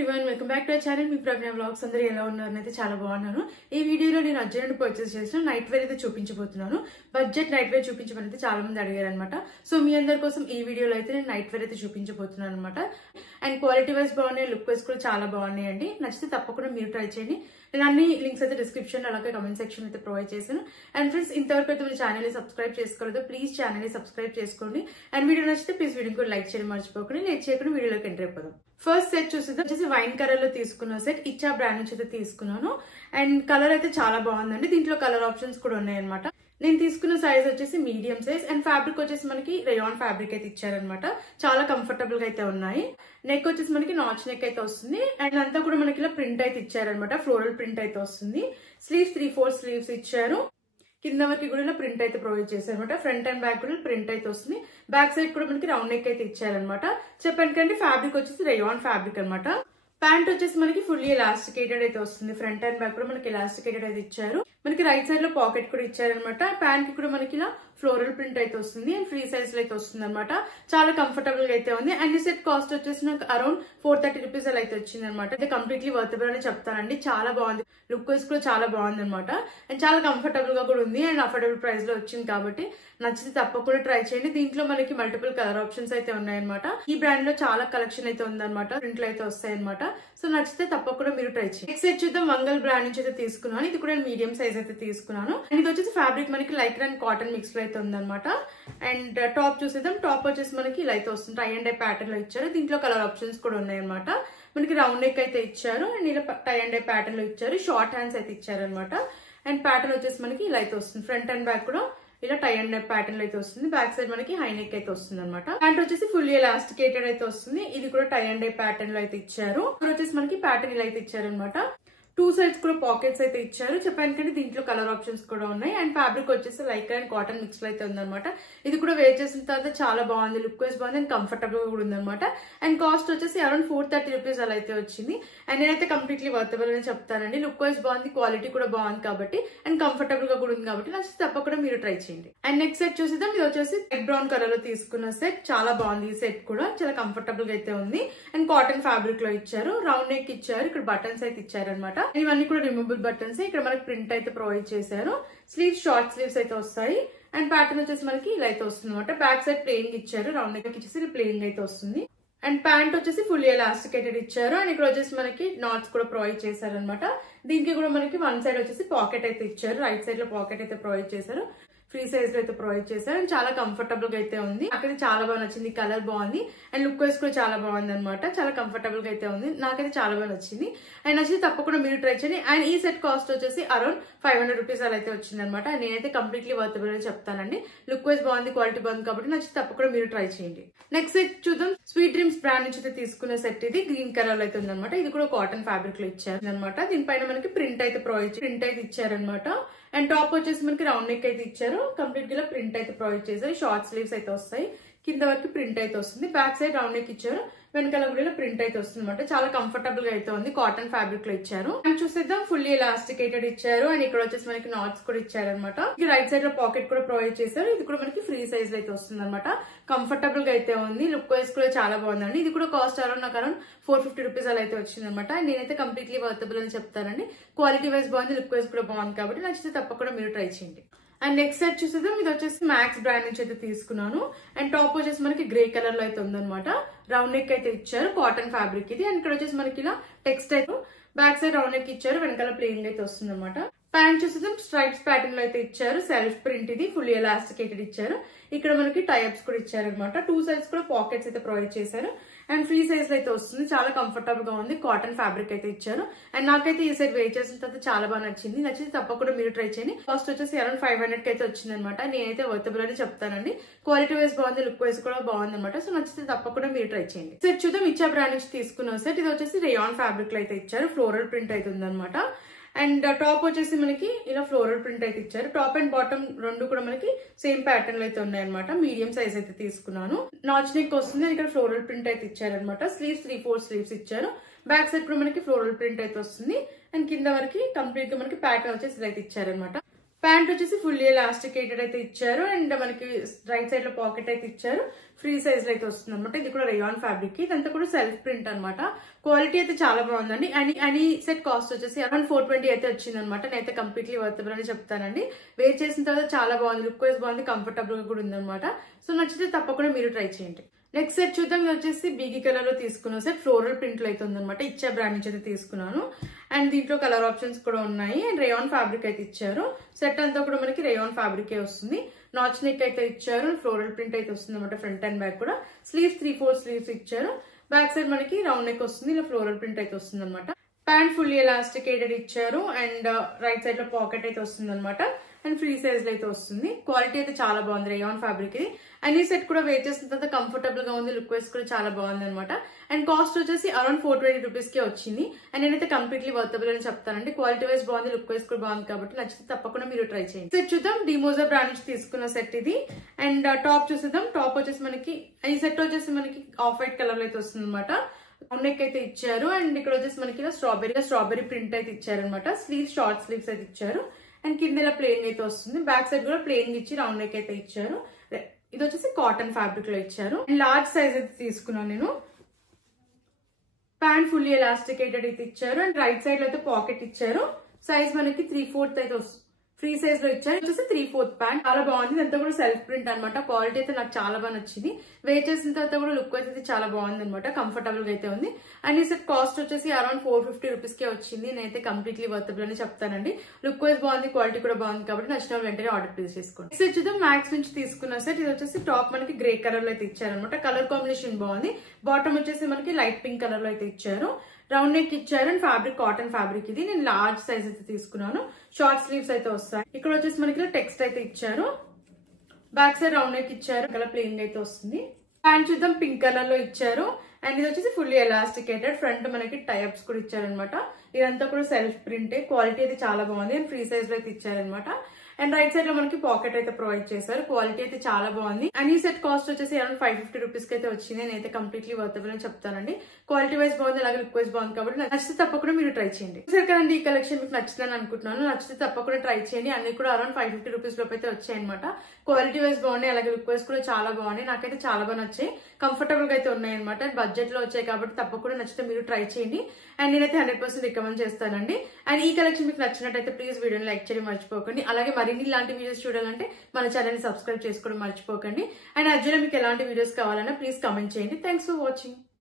everyone, welcome back to our channel. మీ Pragna vlogs అందరూ ఎలా ఉన్నారనైతే చాలా బాగున్నాను. ఈ వీడియోలో నేను అర్జెంట్ పర్చేస్ చేసిన నైట్ వేర్ అయితే చూపించబోతున్నాను. బడ్జెట్ నైట్ వేర్ చూపించమని అయితే చాలా మంది అడిగారు అనమాట. సో మీ అందరి కోసం ఈ వీడియోలో అయితే నేను నైట్ వేర్ అయితే చూపించబోతున్నాను అనమాట. అండ్ క్వాలిటీ వైజ్ బాగున్నాయి, లుక్ వైజ్ కూడా చాలా బాగున్నాయి అండి. నచ్చితే తప్పకుండా మీరు ట్రై చేయండి. నేను అన్ని లింక్స్ అయితే డిస్క్రిప్షన్ అలాగే కమెంట్ సెక్షన్ అయితే ప్రొవైడ్ చేశాను. అండ్ ఫ్రెండ్స్, ఇంతవరకు అయితే మీరు ఛానల్ ని సబ్స్క్రైబ్ చేసుకోలేదు, ప్లీజ్ ఛానల్ ని సబ్స్క్రైబ్ చేసుకోండి. అండ్ వీడియో నచ్చితే ప్లీజ్ వీడియో కూడా లైక్ చేయడం మర్చిపోకండి. లేట్ చేయకుండా వీడియోలోకి ఎంటర్ అయిపోదాం. ఫస్ట్ సెట్ చూసేది వచ్చేసి వైన్ కలర్ లో తీసుకున్న సెట్, ఇచ్చా బ్రాండ్ నుంచి అయితే తీసుకున్నాను. అండ్ కలర్ అయితే చాలా బాగుందండి. దీంట్లో కలర్ ఆప్షన్స్ కూడా ఉన్నాయన్నమాట. నేను తీసుకున్న సైజ్ వచ్చేసి మీడియం సైజ్. అండ్ ఫ్యాబ్రిక్ వచ్చేసి మనకి రేయాన్ ఫ్యాబ్రిక్ అయితే ఇచ్చారనమాట. చాలా కంఫర్టబుల్ గా అయితే ఉన్నాయి. నెక్ వచ్చేసి మనకి నాచ్ నెక్ అయితే వస్తుంది. అండ్ అంతా కూడా మనకి ఇలా ప్రింట్ అయితే ఇచ్చారనమాట. ఫ్లోరల్ ప్రింట్ అయితే వస్తుంది. స్లీవ్స్ 3/4 స్లీవ్స్ ఇచ్చారు. కింద వరకు కూడా ఇలా ప్రింట్ అయితే ప్రొవైడ్ చేశారనమాట. ఫ్రంట్ అండ్ బ్యాక్ కూడా ప్రింట్ అయితే వస్తుంది. బ్యాక్ సైడ్ కూడా మనకి రౌండ్ నెక్ అయితే ఇచ్చారనమాట. చెప్పాను కంటే ఫ్యాబ్రిక్ వచ్చేసి రేయాన్ ఫ్యాబ్రిక్ అనమాట. ప్యాంట్ వచ్చేసి మనకి ఫుల్లీ ఎలాస్టికేటెడ్ అయితే వస్తుంది. ఫ్రంట్ అండ్ బ్యాక్ కూడా మనకి ఎలాస్టికేటెడ్ అయితే ఇచ్చారు. మనకి రైట్ సైడ్ లో పాకెట్ కూడా ఇచ్చారనమాట. ప్యాంట్ కి కూడా మనకి ఇలా ఫ్లోరల్ ప్రింట్ అయితే వస్తుంది. అండ్ ఫ్రీ సైజ్ లో అయితే వస్తుంది అనమాట. చాలా కంఫర్టబుల్ గా అయితే ఉంది. అండ్ ఈ సెట్ కాస్ట్ వచ్చేసి నాకు అరౌండ్ 430 రూపీస్ అలా అయితే వచ్చింది అనమాట. అయితే కంప్లీట్లీ వర్తబుల్ అని చెప్తానండి. చాలా బాగుంది, లుక్ వైజ్ కూడా చాలా బాగుంది అనమాట. అండ్ చాలా కంఫర్టబుల్ గా కూడా ఉంది. అండ్ అఫోర్డబుల్ ప్రైస్ లో వచ్చింది కాబట్టి నచ్చితే తప్పకుండా ట్రై చేయండి. దీంట్లో మనకి మల్టిపుల్ కలర్ ఆప్షన్స్ అయితే ఉన్నాయన్నమాట. ఈ బ్రాండ్ లో చాలా కలెక్షన్ అయితే ఉందన్నమాట. ప్రింట్లు అయితే వస్తాయన్నమాట. సో నచ్చితే తప్పకుండా మీరు ట్రై చేయండి. నెక్స్ట్ సెట్ చూద్దాం. మంగళ్ బ్రాండ్ నుంచి అయితే తీసుకున్నాను. ఇది కూడా మీడియం సైజ్ అయితే తీసుకున్నాను. అండ్ ఇది వచ్చేసి ఫ్యాబ్రిక్ మనకి లైక్రా అండ్ కాటన్ మిక్స్ లో అయితే ఉందన్నమాట. అండ్ టాప్ చూసేద్దాం. టాప్ వచ్చేసి మనకి ఇలా అయితే వస్తుంది. టై అండ్ డై ప్యాటర్న్ లో ఇచ్చారు. దీంట్లో కలర్ ఆప్షన్స్ కూడా ఉన్నాయన్నమాట. మనకి రౌండ్ నెక్ అయితే ఇచ్చారు. అండ్ ఇలా టై అండ్ డై ప్యాటర్న్ లో ఇచ్చారు. షార్ట్ హ్యాండ్స్ అయితే ఇచ్చారనమాట. అండ్ ప్యాటర్న్ వచ్చేసి మనకి ఇలా అయితే వస్తుంది. ఫ్రంట్ అండ్ బ్యాక్ కూడా ఇలా టై అండ్ డై ప్యాటర్న్ లో అయితే వస్తుంది. బ్యాక్ సైడ్ మనకి హై నెక్ అయితే వస్తుంది అనమాట. ప్యాంట్ వచ్చేసి ఫుల్లీ ఎలాస్టికేటెడ్ అయితే వస్తుంది. ఇది కూడా టై అండ్ డై ప్యాటర్న్ లో అయితే ఇచ్చారు. ఇక్కడ వచ్చేసి మనకి ప్యాటర్న్ ఇలా అయితే ఇచ్చారనమాట. 2 సైడ్స్ కూడా పాకెట్స్ అయితే ఇచ్చారు. చెప్పాను కంటే దీంట్లో కలర్ ఆప్షన్స్ కూడా ఉన్నాయి. అండ్ ఫ్యాబ్రిక్ వచ్చేసి లైక్రా అండ్ కాటన్ మిక్స్ లో అయితే ఉందన్నమాట. ఇది కూడా వేర్ చేసిన తర్వాత చాలా బాగుంది, లుక్ వైజ్ బాగుంది. అండ్ కంఫర్టబుల్ గా కూడా ఉందన్నమాట. అండ్ కాస్ట్ వచ్చేసి అరౌండ్ 430 రూపీస్ అలా అయితే వచ్చింది. అండ్ నేనైతే కంప్లీట్లీ వర్తబుల్ అని చెప్తానండి. లుక్ వైజ్ బాగుంది, క్వాలిటీ కూడా బాగుంది కాబట్టి, అండ్ కంఫర్టబుల్ గా కూడా ఉంది కాబట్టి నచ్చితే తప్పకుండా మీరు ట్రై చేయండి. అండ్ నెక్స్ట్ సెట్ చూసేద్దాం. ఇది వచ్చేసి రెడ్ బ్రౌన్ కలర్ లో తీసుకున్న సెట్. చాలా బాగుంది. ఈ సెట్ కూడా చాలా కంఫర్టబుల్ గా అయితే ఉంది. అండ్ కాటన్ ఫ్యాబ్రిక్ లో ఇచ్చారు. రౌండ్ నెక్ ఇచ్చారు. ఇక్కడ బటన్స్ అయితే ఇచ్చారనమాట. ఇవన్నీ కూడా రిమూవబుల్ బటన్స్. ఇక్కడ మనకి ప్రింట్ అయితే ప్రొవైడ్ చేశారు. స్లీవ్స్ షార్ట్ స్లీవ్స్ అయితే వస్తాయి. అండ్ ప్యాటర్న్ వచ్చేసి మనకి ఇలా అయితే వస్తుంది అనమాట. బ్యాక్ సైడ్ ప్లెయిన్ ఇచ్చారు. రౌండ్ నెక్ ఇచ్చేసి ప్లెయిన్ అయితే వస్తుంది. అండ్ ప్యాంట్ వచ్చేసి ఫుల్లీ ఎలాస్టికేటెడ్ ఇచ్చారు. అండ్ ఇక్కడ వచ్చేసి మనకి నాట్స్ కూడా ప్రొవైడ్ చేశారు అనమాట. దీనికి కూడా మనకి వన్ సైడ్ వచ్చేసి పాకెట్ అయితే ఇచ్చారు. రైట్ సైడ్ లో పాకెట్ అయితే ప్రొవైడ్ చేశారు. ఫ్రీ సైజ్ లో అయితే ప్రొవైడ్ చేశారు. అండ్ చాలా కంఫర్టబుల్ గా అయితే ఉంది. నాకైతే చాలా బాగా నచ్చింది. కలర్ బాగుంది. అండ్ లుక్ వైజ్ కూడా చాలా బాగుంది అనమాట. చాలా కంఫర్టబుల్ గా అయితే ఉంది. నాకైతే చాలా బాగా నచ్చింది. అండ్ నచ్చితే తప్పకుండా మీరు ట్రై చేయండి. అండ్ ఈ సెట్ కాస్ట్ వచ్చేసి అరౌండ్ 500 రూపీస్ అలా అయితే వచ్చింది అనమాట. నేనైతే కంప్లీట్లీ వర్తబుల్ అని చెప్తానండి. లుక్ వైజ్ బాగుంది, క్వాలిటీ బాగుంది కాబట్టి నచ్చితే తప్పకుండా మీరు ట్రై చేయండి. నెక్స్ట్ సెట్ చూద్దాం. స్వీట్ డ్రీమ్స్ బ్రాండ్ నుంచి అయితే తీసుకున్న సెట్. ఇది గ్రీన్ కలర్ లో అయితే ఉందన్నమాట. ఇది కూడా కాటన్ ఫ్యాబ్రిక్ లో ఇచ్చారు అనమాట. దీనిపైన మనకి ప్రింట్ అయితే ఇచ్చారనమాట. అండ్ టాప్ వచ్చేసి మనకి రౌండ్ నెక్ అయితే ఇచ్చారు. కంప్లీట్ గా ప్రింట్ అయితే ప్రొవైడ్ చేశారు. షార్ట్ స్లీవ్స్ అయితే వస్తాయి. కింద వరకు ప్రింట్ అయితే వస్తుంది. బ్యాక్ సైడ్ రౌండ్ నెక్ ఇచ్చారు. వెనకాల కూడా ప్రింట్ అయితే వస్తుంది అనమాట. చాలా కంఫర్టబుల్ గా అయితే ఉంది. కాటన్ ఫ్యాబ్రిక్ లో ఇచ్చారు. అండ్ చూసేద్దాం. ఫుల్లీ ఎలాస్టికేటెడ్ ఇచ్చారు. అండ్ ఇక్కడ వచ్చేసి మనకి నాట్స్ కూడా ఇచ్చారు అనమాట. రైట్ సైడ్ లో పాకెట్ కూడా ప్రొవైడ్ చేశారు. ఇది కూడా మనకి ఫ్రీ సైజ్ లో అయితే వస్తుంది అనమాట. కంఫర్టబుల్ గా అయితే ఉంది. లుక్ వైజ్ కూడా చాలా బాగుందండి. ఇది కూడా కాస్ట్ నాకు అరౌండ్ 450 రూపీస్ అలా అయితే వచ్చింది అనమాట. నేనైతే కంప్లీట్లీ వర్తబుల్ అని చెప్తానండి. క్వాలిటీ వైజ్ బాగుంది, లుక్ వైజ్ కూడా బాగుంది కాబట్టి నచ్చితే తప్పకుండా మీరు ట్రై చేయండి. అండ్ నెక్స్ట్ సెట్ చూసేద్దాం. ఇది వచ్చేసి మ్యాక్స్ బ్రాండ్ నుంచి అయితే తీసుకున్నాను. అండ్ టాప్ వచ్చేసి మనకి గ్రే కలర్ లో అయితే ఉందన్నమాట. రౌండ్ నెక్ అయితే ఇచ్చారు. కాటన్ ఫ్యాబ్రిక్ ఇది. అండ్ ఇక్కడ వచ్చేసి మనకి ఇలా టెక్స్ట్ అయితే బ్యాక్ సైడ్ రౌండ్ నెక్ ఇచ్చారు. వెనకాల ప్లెయిన్ అయితే వస్తుంది అనమాట. ప్యాంట్ చూసేద్దాం. స్ట్రైప్స్ ప్యాటర్న్ లో అయితే ఇచ్చారు. సెల్ఫ్ ప్రింట్ ఇది. ఫుల్లీ ఎలాస్టికేటెడ్ ఇచ్చారు. ఇక్కడ మనకి టైప్స్ కూడా ఇచ్చారనమాట. 2 సైడ్స్ కూడా పాకెట్స్ అయితే ప్రొవైడ్ చేశారు. అండ్ ఫ్రీ సైజ్ లో అయితే వస్తుంది. చాలా కంఫర్టబుల్ గా ఉంది. కాటన్ ఫ్యాబ్రిక్ అయితే ఇచ్చారు. అండ్ నాకైతే ఈ సెట్ వేర్ చేసిన తర్వాత చాలా బాగా నచ్చింది. నచ్చితే తప్పకుండా మీరు ట్రై చేయండి. కాస్ట్ వచ్చేసి అరౌండ్ 500 కి అయితే వచ్చింది అనమాట. నేనైతే వర్తబుల్ అని చెప్తానండి. క్వాలిటీ వైజ్ బాగుంది, లుక్ వైజ్ కూడా బాగుంది అనమాట. సో నచ్చితే తప్పకుండా మీరు ట్రై చేయండి. సెట్ చూద్దాం. ఇచ్చా బ్రాండ్ నుంచి తీసుకున్న సెట్. ఇది వచ్చేసి రేయాన్ ఫ్యాబ్రిక్ లో అయితే ఇచ్చారు. ఫ్లోరల్ ప్రింట్ అయితే ఉందన్నమాట. అండ్ టాప్ వచ్చేసి మనకి ఇలా ఫ్లోరల్ ప్రింట్ అయితే ఇచ్చారు. టాప్ అండ్ బాటమ్ రెండు కూడా మనకి సేమ్ ప్యాటర్న్ లో అయితే ఉన్నాయన్నమాట. మీడియం సైజ్ అయితే తీసుకున్నాను. నాచ్ నెక్ వస్తుంది. ఇక్కడ ఫ్లోరల్ ప్రింట్ అయితే ఇచ్చారనమాట. స్లీవ్స్ 3/4 స్లీవ్స్ ఇచ్చారు. బ్యాక్ సైడ్ కూడా మనకి ఫ్లోరల్ ప్రింట్ అయితే వస్తుంది. అండ్ కింద వరకు కంప్లీట్ గా మనకి ప్యాటర్న్ వచ్చేసి అయితే ఇచ్చారనమాట. ప్యాంట్ వచ్చేసి ఫుల్లీ ఎలాస్టికేటెడ్ అయితే ఇచ్చారు అండ్ మనకి రైట్ సైడ్ లో పాకెట్ అయితే ఇచ్చారు. ఫ్రీ సైజ్ లో అయితే వస్తుంది అనమాట. ఇది కూడా రేయాన్ ఫ్యాబ్రిక్, ఇదంతా కూడా సెల్ఫ్ ప్రింట్ అనమాట. క్వాలిటీ అయితే చాలా బాగుందండి. అని సెట్ కాస్ట్ వచ్చేసి అరౌండ్ 420 అయితే వచ్చింది అనమాట. నేనైతే కంప్లీట్లీ వర్తబుల్ అని చెప్తానండి. వేర్ చేసిన తర్వాత చాలా బాగుంది, లుక్ వైజ్ బాగుంది, కంఫర్టబుల్ గా కూడా ఉందన్నమాట. సో నచ్చితే తప్పకుండా మీరు ట్రై చేయండి. నెక్స్ట్ సెట్ చూద్దాం. ఇది వచ్చేసి బీగీ కలర్ లో తీసుకున్నాను సెట్, ఫ్లోరల్ ప్రింట్ లో అయితే ఉందన్నమాట. ఇచ్చే బ్రాండ్ నుంచి అయితే తీసుకున్నాను అండ్ దీంట్లో కలర్ ఆప్షన్స్ కూడా ఉన్నాయి అండ్ రేయాన్ ఫ్యాబ్రిక్ అయితే ఇచ్చారు. సెట్ అంతా కూడా మనకి రేయాన్ ఫ్యాబ్రిక్ వస్తుంది. నాచ్ నెక్ అయితే ఇచ్చారు, ఫ్లోరల్ ప్రింట్ అయితే వస్తుంది అనమాట. ఫ్రంట్ అండ్ బ్యాక్ కూడా స్లీవ్స్ 3/4 స్లీవ్స్ ఇచ్చారు. బ్యాక్ సైడ్ మనకి రౌండ్ నెక్ వస్తుంది, ఇలా ఫ్లోరల్ ప్రింట్ అయితే వస్తుంది అనమాట. ప్యాంట్ ఫుల్లీ ఎలాస్టికేటెడ్ ఇచ్చారు అండ్ రైట్ సైడ్ లో పాకెట్ అయితే వస్తుంది అనమాట అండ్ ఫ్రీ సైజ్ లో అయితే వస్తుంది. క్వాలిటీ అయితే చాలా బాగుంది, రేయాన్ ఫ్యాబ్రిక్ ఇది. అండ్ ఈ సెట్ కూడా వేర్ చేసిన తర్వాత కంఫర్టబుల్ గా ఉంది, లుక్ వైజ్ కూడా చాలా బాగుంది అనమాట. అండ్ కాస్ట్ వచ్చేసి అరౌండ్ 420 రూపీస్ కి వచ్చింది అండ్ నేనైతే కంప్లీట్లీ వర్తబుల్ అని చెప్తానండి. క్వాలిటీ వైజ్ బాగుంది, లుక్ వైజ్ కూడా బాగుంది కాబట్టి నచ్చితే తప్పకుండా మీరు ట్రై చేయండి. సెట్ చూద్దాం. డిమోజా బ్రాండ్ నుంచి తీసుకున్న సెట్ ఇది అండ్ టాప్ చూసేద్దాం. టాప్ వచ్చేసి మనకి ఈ సెట్ వచ్చేసి మనకి ఆఫ్ వైట్ కలర్ లో అయితే వస్తుంది అనమాట. నెక్ అయితే ఇచ్చారు అండ్ ఇక్కడ వచ్చేసి మనకి స్ట్రాబెరీ ప్రింట్ అయితే ఇచ్చారనమాట. స్లీవ్స్ షార్ట్ స్లీవ్స్ అయితే ఇచ్చారు అండ్ కింద ఇలా ప్లేన్ అయితే వస్తుంది. బ్యాక్ సైడ్ కూడా ప్లేన్ ఇచ్చి రౌండ్ నెక్ అయితే ఇచ్చారు. ఇది వచ్చేసి కాటన్ ఫ్యాబ్రిక్ లో ఇచ్చారు. లార్జ్ సైజ్ అయితే తీసుకున్నాను నేను. ప్యాంట్ ఫుల్లీ ఎలాస్టికేటెడ్ అయితే ఇచ్చారు అండ్ రైట్ సైడ్ లో అయితే పాకెట్ ఇచ్చారు. సైజ్ మనకి 3/4 అయితే వస్తుంది, ఫ్రీ సైజ్ లో ఇచ్చారు. వచ్చేసి 3/4 ప్యాంట్ చాలా బాగుంది. ఇదంతా కూడా సెల్ఫ్ ప్రింట్ అనమాట. క్వాలిటీ అయితే నాకు చాలా బాగా నచ్చింది. వేర్ చేసిన తర్వాత కూడా లుక్ అయితే చాలా బాగుంది అనమాట. కంఫర్టబుల్ గా అయితే ఉంది అండ్ ఈ సెట్ కాస్ట్ వచ్చేసి అరౌండ్ 450 రూపీస్ కే వచ్చింది. నేనైతే కంప్లీట్లీ వర్తబుల్ అని చెప్తానండి. లుక్ వైజ్ బాగుంది, క్వాలిటీ కూడా బాగుంది కాబట్టి నచ్చిన వెంటనే ఆర్డర్ ప్లేస్ చేసుకోండి. నెక్స్ట్ వచ్చేది మ్యాక్స్ నుంచి తీసుకున్న సెట్. ఇది వచ్చేసి టాప్ మనకి గ్రే కలర్ లో అయితే ఇచ్చారనమాట. కలర్ కాంబినేషన్ బాగుంది. బాటమ్ వచ్చేసి మనకి లైట్ పింక్ కలర్ లో అయితే ఇచ్చారు. రౌండ్ నెక్ ఇచ్చారు అండ్ ఫ్యాబ్రిక్ కాటన్ ఫ్యాబ్రిక్ ఇది. నేను లార్జ్ సైజ్ అయితే తీసుకున్నాను. షార్ట్ స్లీవ్స్ అయితే వస్తాయి. ఇక్కడ వచ్చేసి మనకి టెక్స్ట్ అయితే ఇచ్చారు. బ్యాక్ సైడ్ రౌండ్ నెక్ ఇచ్చారు, కలర్ ప్లెయిన్ అయితే వస్తుంది. ప్యాంట్ చూద్దాం. పింక్ కలర్ లో ఇచ్చారు అండ్ ఇది వచ్చేసి ఫుల్లీ ఎలాస్టికేటెడ్. ఫ్రంట్ మనకి టైప్స్ కూడా ఇచ్చారనమాట. ఇదంతా కూడా సెల్ఫ్ ప్రింటే. క్వాలిటీ అయితే చాలా బాగుంది అండ్ ఫ్రీ సైజ్ లో అయితే ఇచ్చారనమాట. అండ్ రైట్ సైడ్ లో మనకి పాకెట్ అయితే ప్రొవైడ్ చేశారు. క్వాలిటీ అయితే చాలా బాగుంది అండ్ ఈ సెట్ కాస్ట్ వచ్చేసి అరౌండ్ 550 రూపీస్ కి అయితే వచ్చింది. నేనైతే కంప్లీట్లీ వర్తబుల్ అని చెప్తానండి. క్వాలిటీ వైజ్ బాగుంది, అలాగే లుక్ వైజ్ బాగుంది కాబట్టి నచ్చితే తప్పకుండా మీరు ట్రై చేయండి. సరే కదండి, ఈ కలెక్షన్ మీకు నచ్చిందని అనుకుంటున్నాను. నచ్చితే తప్పకుండా ట్రై చేయండి. అన్ని కూడా అరౌండ్ 550 రూపీస్ లోపు అయితే వచ్చాయి అనమాట. క్వాలిటీ వైజ్ బాగున్నాయి, అలాగే లుక్ వైజ్ కూడా చాలా బాగున్నాయి. నాకైతే చాలా బాగా నచ్చాయి, కంఫర్టబుల్ గా అయితే ఉన్నాయి అనమాట. అండ్ బడ్జెట్ లో వచ్చాయి కాబట్టి తప్పకుండా నచ్చితే మీరు ట్రై చేయండి అండ్ నేనైతే 100% రికమెండ్ చేస్తానండి. అండ్ ఈ కలెక్షన్ మీకు నచ్చినట్టయితే ప్లీజ్ వీడియోని లైక్ చేయడం మర్చిపోకండి. అలాగే మరిన్ని ఇలాంటి వీడియోస్ చూడాలంటే మన ఛానల్ ని సబ్స్క్రైబ్ చేసుకోవడం మర్చిపోకండి. అండ్ అర్జున మీకు ఎలాంటి వీడియోస్ కావాలన్నా ప్లీజ్ కమెంట్ చేయండి. Thanks for watching.